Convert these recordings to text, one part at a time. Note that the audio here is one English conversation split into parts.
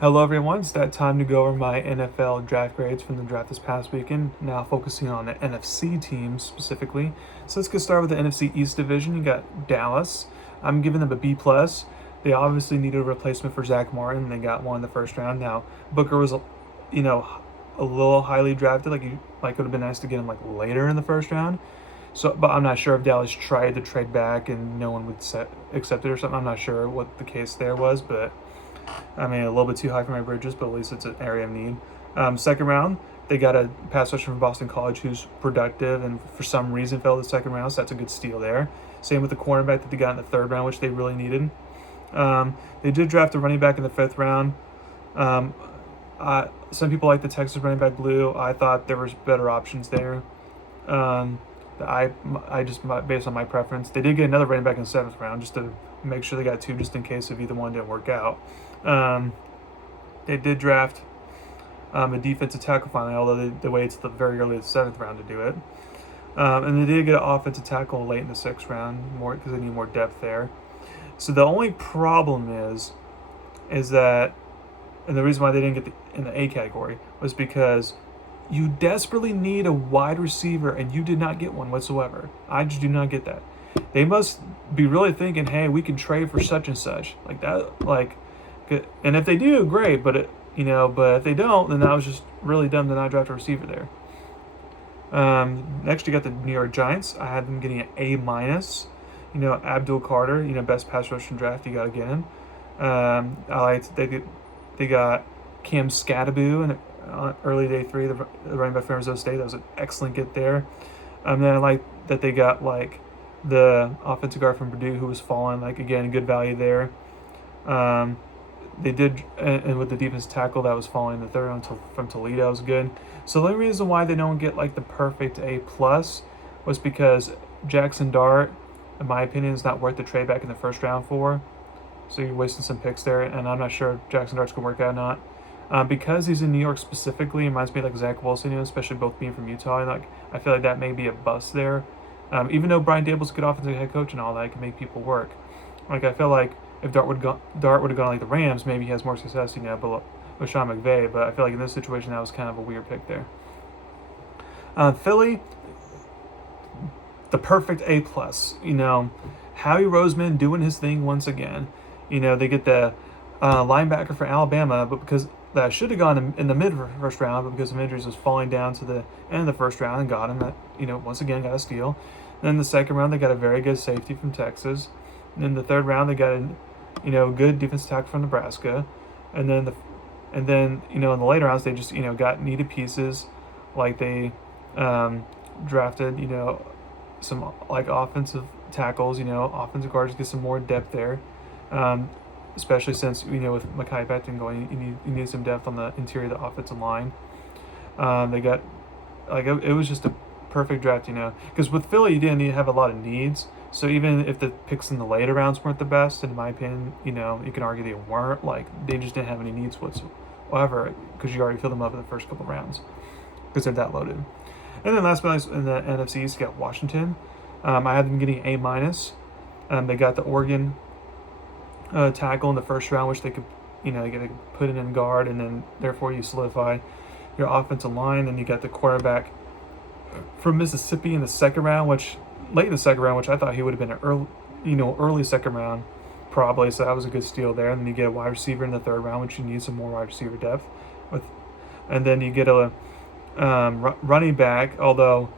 Hello, everyone. It's that time to go over my NFL draft grades from the draft this past weekend. Now focusing on the NFC teams specifically. So let's get started with the NFC East division. You got Dallas. I'm giving them a B plus. They obviously needed a replacement for Zach Martin. They got one in the first round. Now Booker was, a little highly drafted. Like it would have been nice to get him like later in the first round. So, but I'm not sure if Dallas tried to trade back and no one would accept it or something. I'm not sure what the case there was, but I mean, a little bit too high for my bridges, but at least it's an area of need. Second round, they got a pass rusher from Boston College who's productive and for some reason fell the second round, so that's a good steal there. Same with the cornerback that they got in the third round, which they really needed. They did draft a running back in the fifth round. Um, some people like the Texas running back Blue. I thought there was better options there. Um, I just based on my preference. They did get another running back in the seventh round just to make sure they got two just in case if either one didn't work out. Um, they did draft a defensive tackle finally, although they waited to the very early the seventh round to do it. And they did get an offensive tackle late in the sixth round, more because they need more depth there. So the only problem is that, and the reason why they didn't get in the A category was because you desperately need a wide receiver, and you did not get one whatsoever. I just do not get that. They must be really thinking, hey, we can trade for such and such like that, and if they do, great. But if they don't, then that was just really dumb to not draft a receiver there. Next, you got the New York Giants. I had them getting an A minus. Abdul Carter. Best pass rushing draft. You got to get him. I liked they got Cam Scadaboo and early day three, the running back from Arizona State. That was an excellent get there. Then I like that they got like the offensive guard from Purdue who was falling. Like again, good value there. Um, they did, and with the defense tackle that was falling in the third round from Toledo was good. So the only reason why they don't get like the perfect A plus was because Jackson Dart, in my opinion, is not worth the trade back in the first round for. So you're wasting some picks there, and I'm not sure if Jackson Dart's gonna work out or not. Because he's in New York specifically, it reminds me like Zach Wilson, especially both being from Utah. And like I feel like that may be a bust there. Even though Brian Dable's a good offensive head coach and all that, can make people work. Like I feel like if Dart would have gone like the Rams, maybe he has more success, but with Sean McVay. But I feel like in this situation, that was kind of a weird pick there. Philly, the perfect A plus. Howie Roseman doing his thing once again. They get the linebacker for Alabama, but because that should have gone in the mid first round, but because of injuries was falling down to the end of the first round and got him. That once again got a steal. Then the second round they got a very good safety from Texas. And then the third round they got a good defensive tackle from Nebraska, and then in the later rounds they just got needed pieces, like they drafted some like offensive tackles, offensive guards, get some more depth there. Especially since with Mekhi Becton going, you need some depth on the interior of the offensive line. They got it was just a perfect draft, because with Philly you didn't need to have a lot of needs. So even if the picks in the later rounds weren't the best, in my opinion, you can argue they weren't. Like they just didn't have any needs whatsoever because you already filled them up in the first couple rounds because they're that loaded. And then last but not least, in the NFC East, you got Washington. I had them getting A minus. They got the Oregon tackle in the first round, which they could, they could put it in guard, and then therefore you solidify your offensive line. Then you got the quarterback from Mississippi in the second round, late in the second round, which I thought he would have been an early second round, probably. So that was a good steal there. And then you get a wide receiver in the third round, which you need some more wide receiver depth and then you get a running back. Although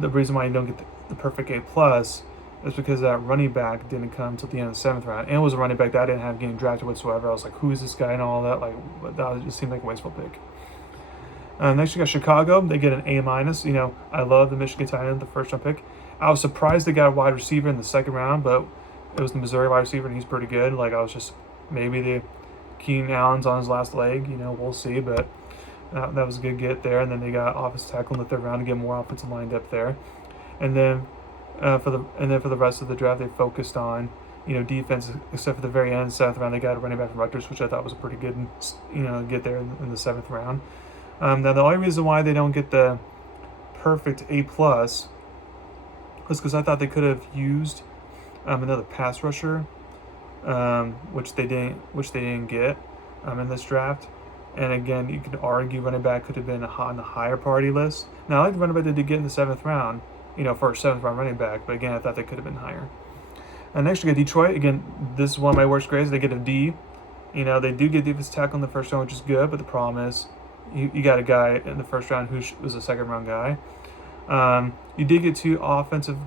the reason why you don't get the perfect A plus is because that running back didn't come until the end of the seventh round, and it was a running back that I didn't have getting drafted whatsoever. I was like, who is this guy and all that? Like that just seemed like a wasteful pick. Next, you got Chicago. They get an A minus. I love the Michigan tight end, the first round pick. I was surprised they got a wide receiver in the second round, but it was the Missouri wide receiver, and he's pretty good. Like I was just maybe the Keenan Allen's on his last leg. We'll see, but that was a good get there. And then they got offensive tackle in the third round to get more offensive line depth there. And then for the rest of the draft, they focused on defense, except for the very end, seventh round, they got a running back from Rutgers, which I thought was a pretty good get there in the seventh round. Now the only reason why they don't get the perfect A plus was because I thought they could have used another pass rusher, which they didn't get. in this draft. And again, you could argue running back could have been on the higher priority list. Now, I like the running back they did get in the 7th round, for a 7th round running back, but again, I thought they could have been higher. Next, you get Detroit. Again, this is one of my worst grades. They get a D. They do get defensive tackle in the 1st round, which is good, but the problem is you got a guy in the 1st round who was a 2nd-round guy. You did get 2 offensive,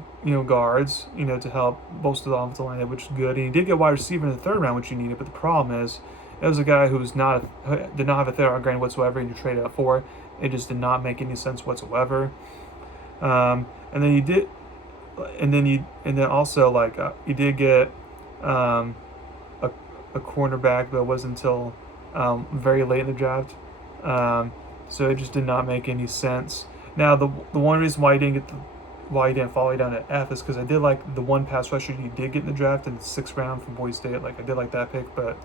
guards, to help bolster the offensive line, which is good. And you did get wide receiver in the 3rd round, which you needed, but the problem is it was a guy who did not have a 3rd-round grade whatsoever, and you traded up for. It just did not make any sense whatsoever. And then you did, and then also you did get a cornerback, but it wasn't until very late in the draft. So it just did not make any sense. Now the one reason why you didn't follow down to F is because I did like the one pass rusher you did get in the draft in the 6th round from Boise State. I did like that pick, but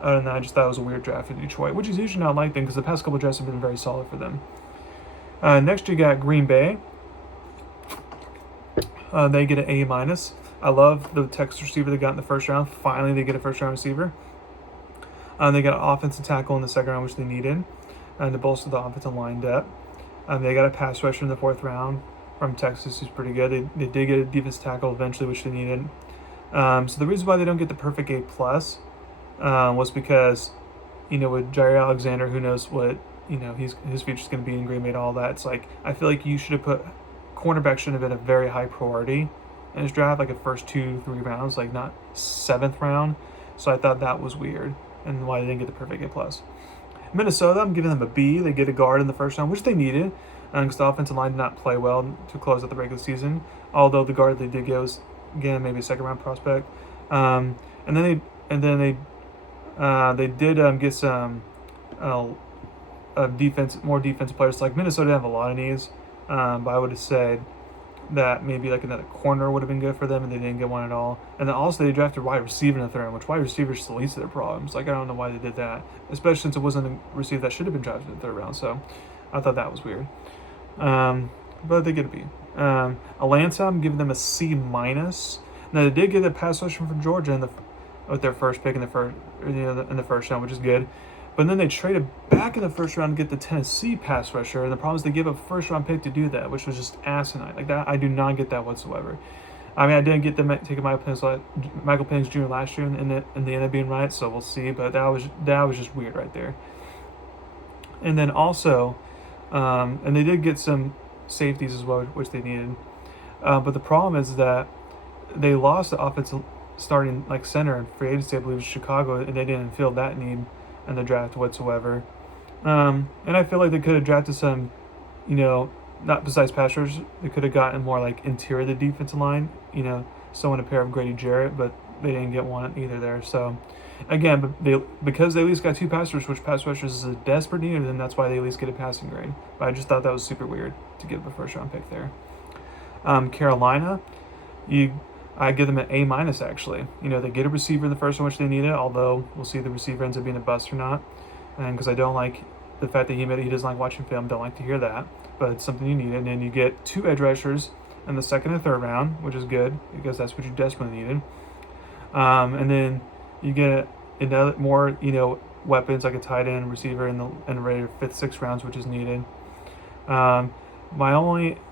other than that, I just thought it was a weird draft for Detroit, which is usually not like them because the past couple drafts have been very solid for them. Next, you got Green Bay. They get an A-. I love the Texas receiver they got in the 1st round. Finally, they get a 1st-round receiver. They got an offensive tackle in the 2nd round, which they needed, to bolster the offensive line depth. They got a pass rusher in the 4th round from Texas, who's pretty good. They did get a defensive tackle eventually, which they needed. So the reason why they don't get the perfect A+ was because, with Jair Alexander, who knows what, his future's going to be in Green Bay and all that. It's I feel like you should have put cornerback shouldn't have been a very high priority in his draft, the first 2-3 rounds, not 7th round. So I thought that was weird and why they didn't get the perfect A+. Minnesota, I'm giving them a B. They get a guard in the 1st round, which they needed, because the offensive line did not play well to close out the regular season. Although the guard they did get was, again, maybe a 2nd-round prospect. And then they did get some more defensive players. Minnesota didn't have a lot of needs, but I would have said that maybe another corner would have been good for them, and they didn't get one at all. And then also they drafted wide receiver in the 3rd round, which wide receiver is the least of their problems. I don't know why they did that, especially since it wasn't a receiver that should have been drafted in the 3rd round. So I thought that was weird. But they get a B. Atlanta, I'm giving them a C-. Now they did get a pass rusher from Georgia with their 1st pick in the 1st round, which is good. But then they traded back in the 1st round to get the Tennessee pass rusher, and the problem is they give up a 1st-round pick to do that, which was just asinine. That, I do not get that whatsoever. I didn't get them taking Michael Penix Jr. last year, and they ended up being right, so we'll see. But that was just weird right there. And then also, and they did get some safeties as well, which they needed. But the problem is that they lost the offensive starting center in free agency, I believe, in Chicago, and they didn't fill that need in the draft whatsoever. And I feel like they could have drafted some, not besides pass rushers, they could have gotten more interior of the defensive line, someone a pair of Grady Jarrett, but they didn't get one either there. So again, because they at least got 2 pass rushers, which pass rushers is a desperate need, and that's why they at least get a passing grade. But I just thought that was super weird to give a 1st-round pick there. Carolina, I give them an A- actually. They get a receiver in the 1st one, which they needed, although we'll see if the receiver ends up being a bust or not. And because I don't like the fact that he admitted he doesn't like watching film, don't like to hear that. But it's something you needed. And then you get 2 edge rushers in the 2nd and 3rd round, which is good because that's what you desperately needed. And then you get another more, weapons like a tight end, receiver in the later 5th, 6th rounds, which is needed.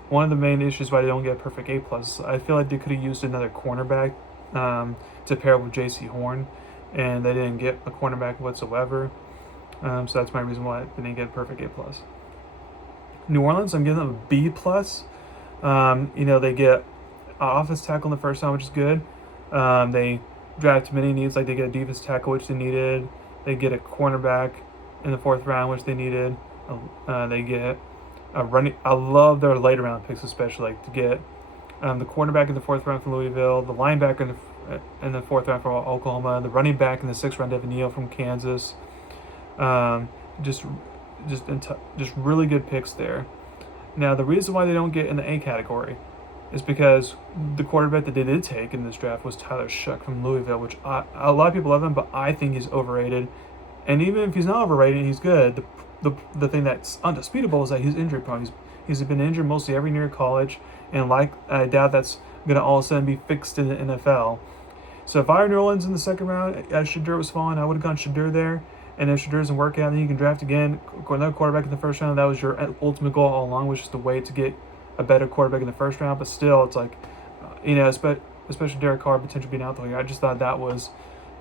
One of the main issues why they don't get a perfect A+, I feel like they could have used another cornerback to pair with J.C. Horn, and they didn't get a cornerback whatsoever. So that's my reason why they didn't get a perfect A+. New Orleans, I'm giving them a B+. They get an offensive tackle in the 1st round, which is good. They draft many needs, they get a defensive tackle, which they needed. They get a cornerback in the 4th round, which they needed. They get I love their later round picks, especially to get the cornerback in the 4th round from Louisville, the linebacker in the 4th round from Oklahoma, the running back in the 6th round, Devin Neal from Kansas. Just really good picks there. Now the reason why they don't get in the A category is because the quarterback that they did take in this draft was Tyler Shuck from Louisville, which a lot of people love him, but I think he's overrated. And even if he's not overrated, he's good. The thing that's undisputable is that he's injury prone. He's been injured mostly every year of college, and I doubt that's going to all of a sudden be fixed in the NFL. So if I were New Orleans in the 2nd round, as Shedeur was falling, I would have gone Shedeur there. and if it doesn't work out, then you can draft again, another quarterback in the first round. That was your ultimate goal all along, was just a way to get a better quarterback in the first round. But still, it's like, especially Derek Carr potentially being out the way. I just thought that was,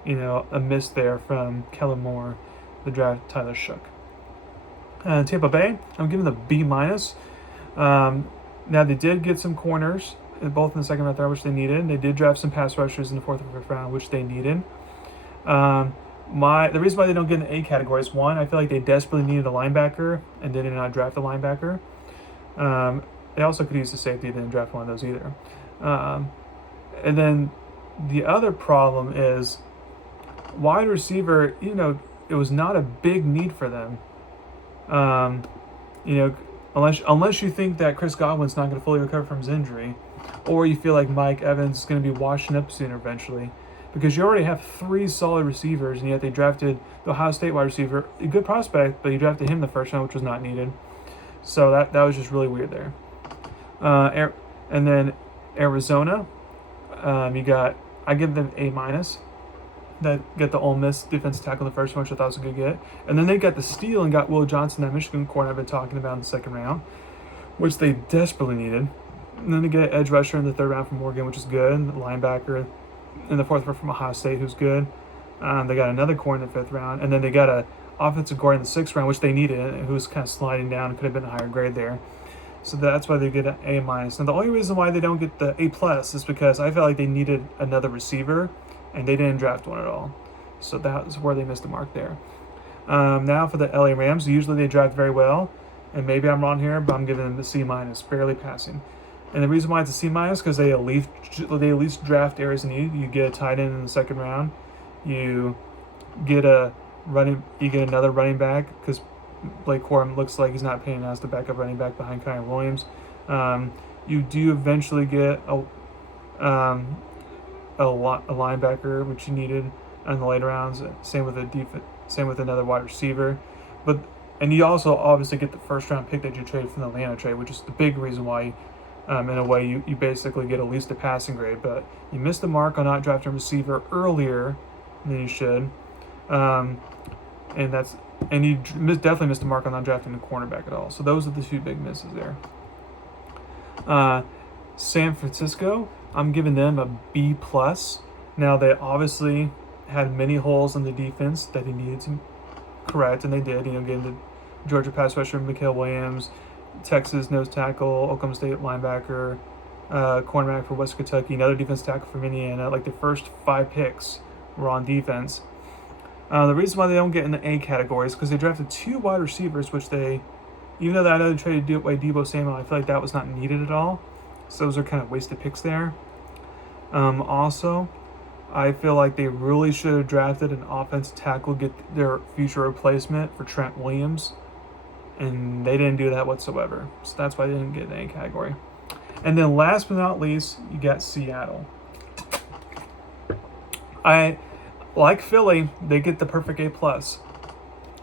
a miss there from Kellen Moore, the draft Tyler Shook. Tampa Bay, I'm giving the B minus. Now they did get some corners, both in the second round, third, which they needed. They did draft some pass rushers in the fourth and fifth round, which they needed. The reason why they don't get in the A category is, one, I feel like they desperately needed a linebacker and they did not draft a linebacker. They also could use the safety, they didn't draft one of those either. And then the other problem is wide receiver. It was not a big need for them. Unless you think that Chris Godwin's not going to fully recover from his injury, or you feel like Mike Evans is going to be washing up sooner eventually, because you already have 3 solid receivers, and yet they drafted the Ohio State wide receiver, a good prospect, but you drafted him the first round, which was not needed. So that was just really weird there. And then Arizona, I give them A minus. That got the Ole Miss defensive tackle in the first one, which I thought was a good get. And then they got the steal and got Will Johnson, that Michigan corner I've been talking about, in the second round, which they desperately needed. And then they get edge rusher in the third round from Oregon, which is good. And the linebacker in the fourth round from Ohio State, who's good. They got another corner in the fifth round. And then they got a offensive guard in the sixth round, which they needed, who was kind of sliding down and could have been a higher grade there. So that's why they get an A minus. And the only reason why they don't get the A plus is because I felt like they needed another receiver, and they didn't draft one at all. So that's where they missed the mark there. Now for the LA Rams, usually they draft very well, and maybe I'm wrong here, but I'm giving them the C minus, barely passing. And the reason why it's a C minus because they at least draft areas of need. You get a tight end in the second round, you get another running back because Blake Corum looks like he's not paying as the backup running back behind Kyren Williams. You do eventually get a linebacker, which you needed in the later rounds. Same with another wide receiver, and you also obviously get the first round pick that you traded from the Atlanta trade, which is the big reason why, in a way, you basically get at least a passing grade. But you missed the mark on not drafting a receiver earlier than you should, and you definitely missed the mark on not drafting a cornerback at all. So those are the 2 big misses there. San Francisco, I'm giving them a B plus. Now they obviously had many holes in the defense that he needed to correct, and they did. Getting the Georgia pass rusher Mikael Williams, Texas nose tackle, Oklahoma State linebacker, cornerback for West Kentucky, another defense tackle from Indiana. Like the first 5 picks were on defense. The reason why they don't get in the A category is because they drafted 2 wide receivers, which even though I know they traded away Deebo Samuel, I feel like that was not needed at all. So those are kind of wasted picks there. Also, I feel like they really should have drafted an offensive tackle, get their future replacement for Trent Williams, and they didn't do that whatsoever. So that's why they didn't get in any category. And then last but not least, you got Seattle. Like Philly, they get the perfect A plus.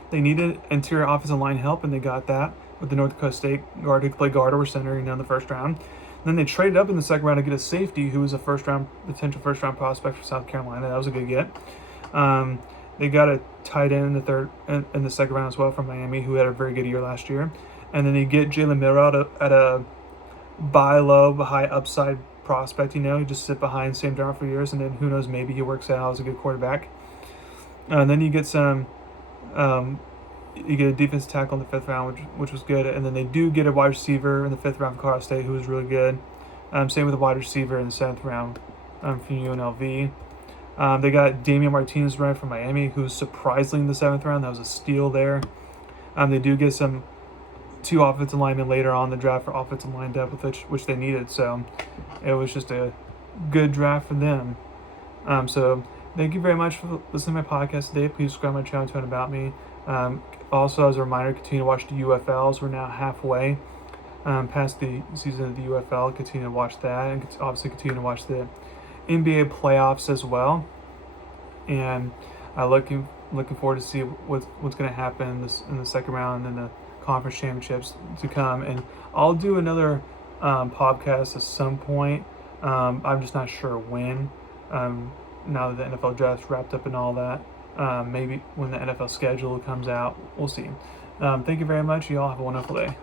They needed interior offensive line help, and they got that with the North Dakota State guard who could play guard or center, in the first round. Then they traded up in the second round to get a safety who was a potential first round prospect for South Carolina. That was a good get. They got a tight end in the second round as well from Miami, who had a very good year last year. And then you get Jalen Milrow at a buy low, high upside prospect. You just sit behind Sam Darnold for years, and then who knows, maybe he works out as a good quarterback. And then you get you get a defensive tackle in the 5th round, which was good. And then they do get a wide receiver in the 5th round from Colorado State, who was really good. Same with a wide receiver in the 7th round from UNLV. They got Damian Martinez running from Miami, who's surprisingly in the 7th round. That was a steal there. They do get 2 offensive linemen later on in the draft for offensive line depth, which they needed. So it was just a good draft for them. So thank you very much for listening to my podcast today. Please subscribe to my channel to learn about me. Also, as a reminder, continue to watch the UFLs. We're now halfway past the season of the UFL. Continue to watch that, and obviously continue to watch the NBA playoffs as well. And I'm looking forward to see what's going to happen in the second round and the conference championships to come. And I'll do another podcast at some point. I'm just not sure when. Now that the NFL draft's wrapped up and all that. maybe when the NFL schedule comes out. We'll see. Thank you very much. You all have a wonderful day.